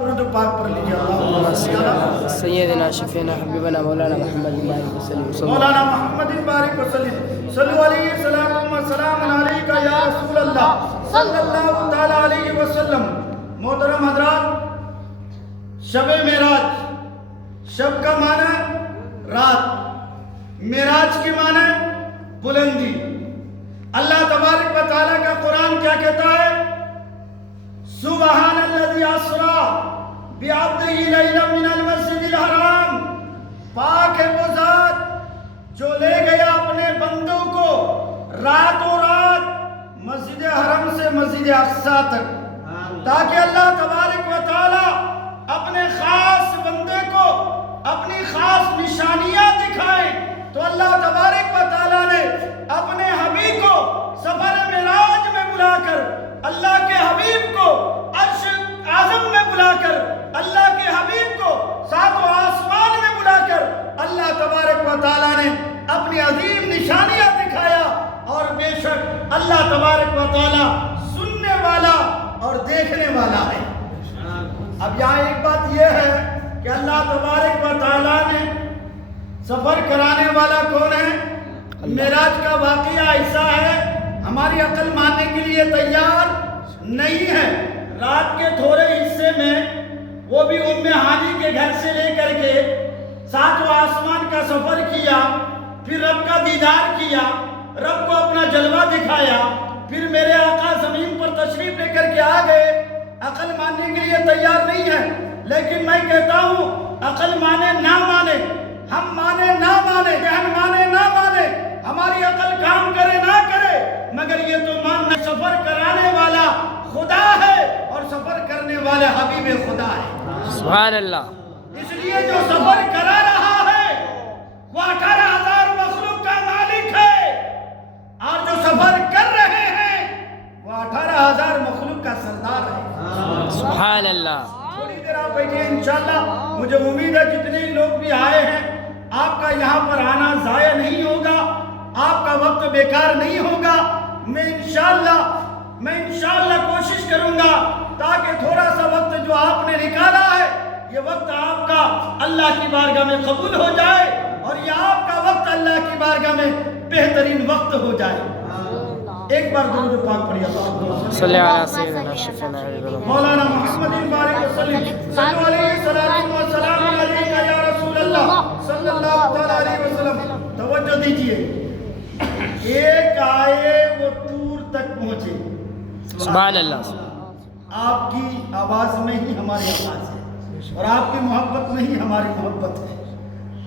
درود پاک پڑھ لیجیے اللهم صل على سيدنا شفينا حبيبنا مولانا محمد بارك وسلم مولانا محمد بارک وسلم صلو علیہ السلام و سلام علیکہ یا رسول اللہ صلی اللہ تعالی علیہ وسلم۔ محترم حضرات، شب معراج، شب کا معنی رات، معراج کی معنی بلندی۔ اللہ تبارک و تعالیٰ کا قرآن کیا کہتا ہے؟ سبحان الذی اسریٰ بعبدہ لیلا من المسجد الحرام، پاک ہے وہ ذات جو لے گیا اپنے بندوں کو راتوں رات مسجد حرم سے مسجد اقصیٰ تک، تاکہ اللہ تبارک و تعالی اپنے خاص بندے کو اپنی خاص نشانیاں دکھائیں۔ تو اللہ تبارک و تعالی نے اپنے حبیب کو سفر معراج میں بلا کر، اللہ کے حبیب کو عرش اعظم میں بلا کر، اللہ کے حبیب کو ساتوں آسمان میں بلا کر اللہ تبارک و تعالی نے اپنی عظیم نشانیاں دکھایا۔ اور بے شک اللہ تبارک و تعالی سننے والا اور دیکھنے والا ہے۔ اب یہاں ایک بات یہ ہے کہ اللہ تبارک و تعالی نے سفر کرانے والا کون ہے؟ معراج کا واقعہ ایسا ہے ہماری عقل ماننے کے لیے تیار نہیں ہے۔ رات کے تھوڑے حصے میں وہ بھی ام ہانی کے گھر سے لے کر کے ساتوں آسمان کا سفر کیا، پھر رب کا دیدار کیا، رب کو اپنا جلوہ دکھایا، پھر میرے آقا زمین پر تشریف لے کر کے آ گئے۔ عقل ماننے کے لیے تیار نہیں ہے، لیکن میں کہتا ہوں عقل مانے نہ مانے، ہم مانے نہ مانے، ذہن مانے نہ مانے، ہماری عقل کام کرے نہ کرے، مگر یہ تو ماننا سفر کرانے والا خدا ہے اور سفر کرنے والے حبیب خدا ہے۔ سبحان اللہ۔ اس لیے جو سفر کرا رہا ہے وہ 18,000 مخلوق کا مالک ہے، اور جو سفر کر رہے ہیں وہ 18,000 مخلوق کا سردار ہے۔ سبحان اللہ۔ تھوڑی دیر آپ بیٹھیے، انشاءاللہ مجھے امید ہے جتنے لوگ بھی آئے ہیں آپ کا یہاں پر آنا ضائع نہیں ہوگا، آپ کا وقت بیکار نہیں ہوگا۔ میں انشاءاللہ کوشش کروں گا تاکہ تھوڑا سا وقت جو آپ نے نکالا ہے یہ وقت آپ کا اللہ کی بارگاہ میں قبول ہو جائے، اور یہ آپ کا وقت اللہ کی بارگاہ میں بہترین وقت ہو جائے۔ ایک بار درود پاک پڑھیے اللہ صلی علی سیدنا شفینا حبیبنا مولانا محمد بارک وسلم صلو علیہ السلام و سلام علیکہ یا رسول اللہ صلی اللہ علیہ وسلم۔ توجہ دیجئے، ایک آئے وہ طور تک پہنچے۔ سبحان اللہ۔ آپ کی آواز میں ہی ہماری آواز ہے، اور آپ کی محبت میں ہی ہماری محبت ہے۔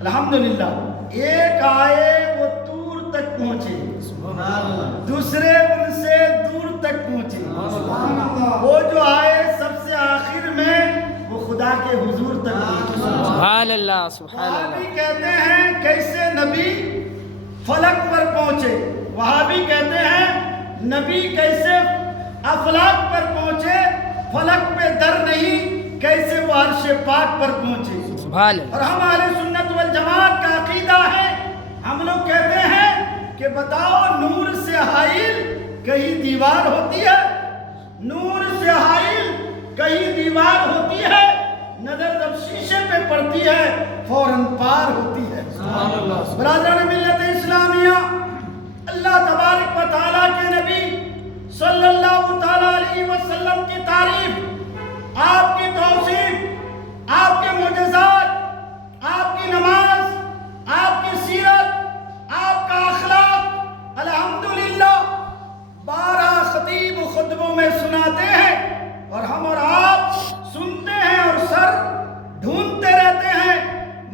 الحمدللہ، ایک آئے وہ طور تک پہنچے، دوسرے ان سے دور تک پہنچے، وہ جو آئے سب سے آخر میں وہ خدا کے حضور تک پہنچے۔ سبحان اللہ۔ سبحان وہابی اللہ۔ کہتے ہیں کیسے نبی فلک پر پہنچے، وہابی کہتے ہیں نبی کیسے افلاک پر پہنچے، فلک پہ در نہیں، کیسے وہ عرش پاک پر پہنچے۔ سبحان اللہ۔ اور ہم اہل سنت والجماعت کا عقیدہ ہے، ہم لوگ کہتے ہیں کہ بتاؤ نور سے حائل کہیں دیوار ہوتی ہے؟ نور سے حائل کہیں دیوار ہوتی ہے؟ نظر جب شیشے پہ پڑتی ہے فوراً پار ہوتی ہے۔ برادران ملت اسلامیہ، اللہ تبارک و تعالیٰ کے نبی صلی اللہ تعالیٰ علیہ وسلم کی تعریف، آپ کی توصیف، آپ کے معجزات، آپ کی نماز، آپ کی سیرت، آپ کا اخلاق، الحمدللہ 12 خطیب خطبوں میں سناتے ہیں، اور ہم اور آپ سنتے ہیں اور سر ڈھونڈتے رہتے ہیں،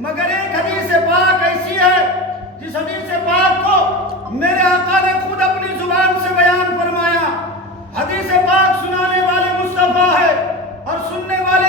مگر ایک حدیث پاک ایسی ہے جس حدیث پاک کو میرے آقا نے خود اپنی زبان سے بیان فرمایا۔ حدیث پاک سنانے والے مصطفیٰ ہے اور سننے والے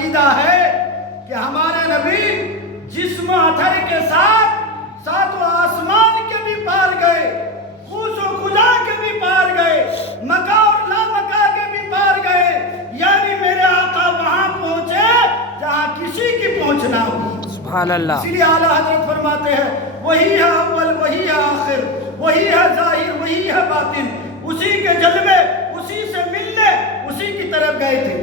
عقیدہ ہے کہ ہمارے نبی جسم اتھر کے ساتھ ساتوں آسمان کے بھی پار گئے، قوس و قزح کے بھی پار گئے، مکہ اور لا مکہ کے بھی پار گئے، یعنی میرے آقا وہاں پہنچے جہاں کسی کی پہنچ نہ ہوئی۔ سبحان اللہ۔ اسی لیے اعلیٰ حضرت فرماتے ہیں وہی ہے اول، وہی ہے آخر، وہی ہے ظاہر، وہی ہے باطن، اسی کے جلوے، اسی سے ملنے، اسی کی طرف گئے تھے۔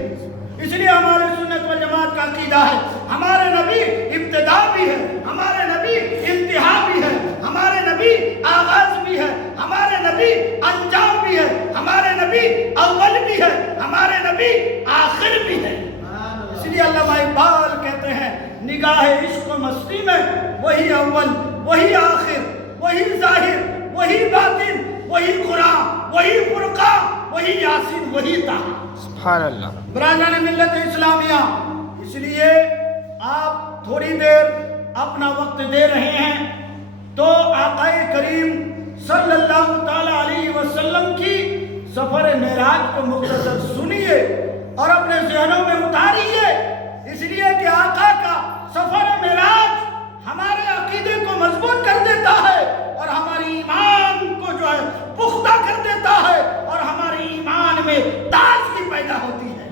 اس لیے ہمارے سنت والجماعت کا عقیدہ ہے ہمارے نبی ابتدا بھی ہے، ہمارے نبی انتہا بھی ہے، ہمارے نبی آغاز بھی ہے، ہمارے نبی انجام بھی ہے، ہمارے نبی اول بھی ہے، ہمارے نبی آخر بھی ہے۔ اس لیے علامہ اقبال کہتے ہیں نگاہ عشق و مستی میں وہی اول، وہی آخر، وہی ظاہر، وہی باطن، وہی قرآن، وہی فرقان، وہی یاسین، وہی طٰہٰ۔ سبحان اللہ۔ برادران ملت اسلامیہ، اس لیے آپ تھوڑی دیر اپنا وقت دے رہے ہیں تو آقا کریم صلی اللہ تعالی علیہ وسلم کی سفر معراج کو مختصر سنیے اور اپنے ذہنوں میں اتاریے، اس لیے کہ آقا کا سفر معراج ہمارے عقیدے کو مضبوط کر دیتا ہے اور ہماری ایمان کو جو ہے پختہ کر دیتا ہے اور ہمارے ایمان میں تازگی پیدا ہوتی ہے۔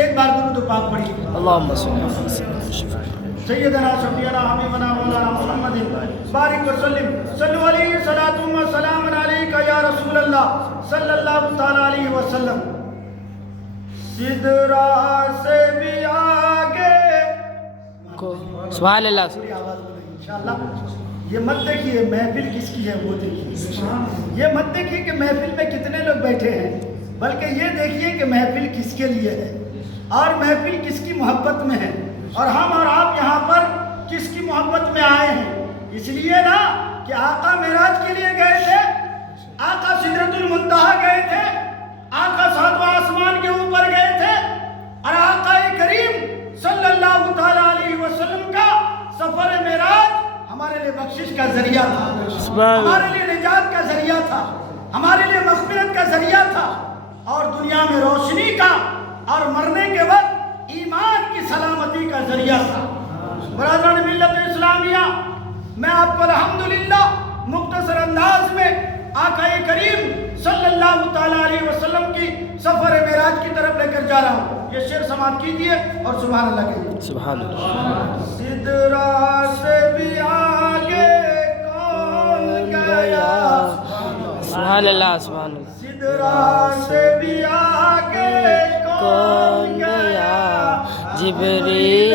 ایک بار درود پاک پڑھیے۔ اللہم صلی اللہ علیہ سیدنا شفیعنا حبیبنا مولانا محمد بارک وسلم صلو علیہ صلاۃ و سلام علیک یا رسول اللہ صلی اللہ تعالی علیہ وسلم۔ سدرا سے بھی آگے سبحان اللہ۔ پوری آواز بولیں انشاءاللہ۔ یہ مت دیکھیے محفل کس کی ہے، وہ دیکھیے، یہ مت دیکھیے کہ محفل میں کتنے لوگ بیٹھے ہیں، بلکہ یہ دیکھیے کہ محفل کس کے لیے ہے اور محفل کس کی محبت میں ہے اور ہم اور آپ یہاں پر کس کی محبت میں آئے ہیں۔ اس لیے نا کہ آقا معراج کے لیے گئے تھے، آقا سدرۃ المنتہا گئے تھے، آقا ساتواں آسمان کے اوپر گئے تھے اور آقا کریم صلی اللہ تعالی علیہ وسلم کا سفر معراج ہمارے لیے بخشش کا ذریعہ تھا، ہمارے لیے نجات کا ذریعہ تھا، ہمارے لیے مغفرت کا ذریعہ تھا اور دنیا میں روشنی کا اور مرنے کے وقت ایمان کی سلامتی کا ذریعہ تھا۔ برادران ملت اسلامیہ، میں آپ کو الحمدللہ مختصر انداز میں آقا کریم صلی اللہ تعالی علیہ وسلم کی سفر معراج کی طرف لے کر جا رہا ہوں۔ یہ شعر سماعت کیجئے اور سبحان اللہ کہیے۔ سبحان اللہ۔ سدرا سے بھی آگے کون گیا، سبحان اللہ۔ سبحان اللہ۔ سدرا سے بھی آگے کون گیا، جبریل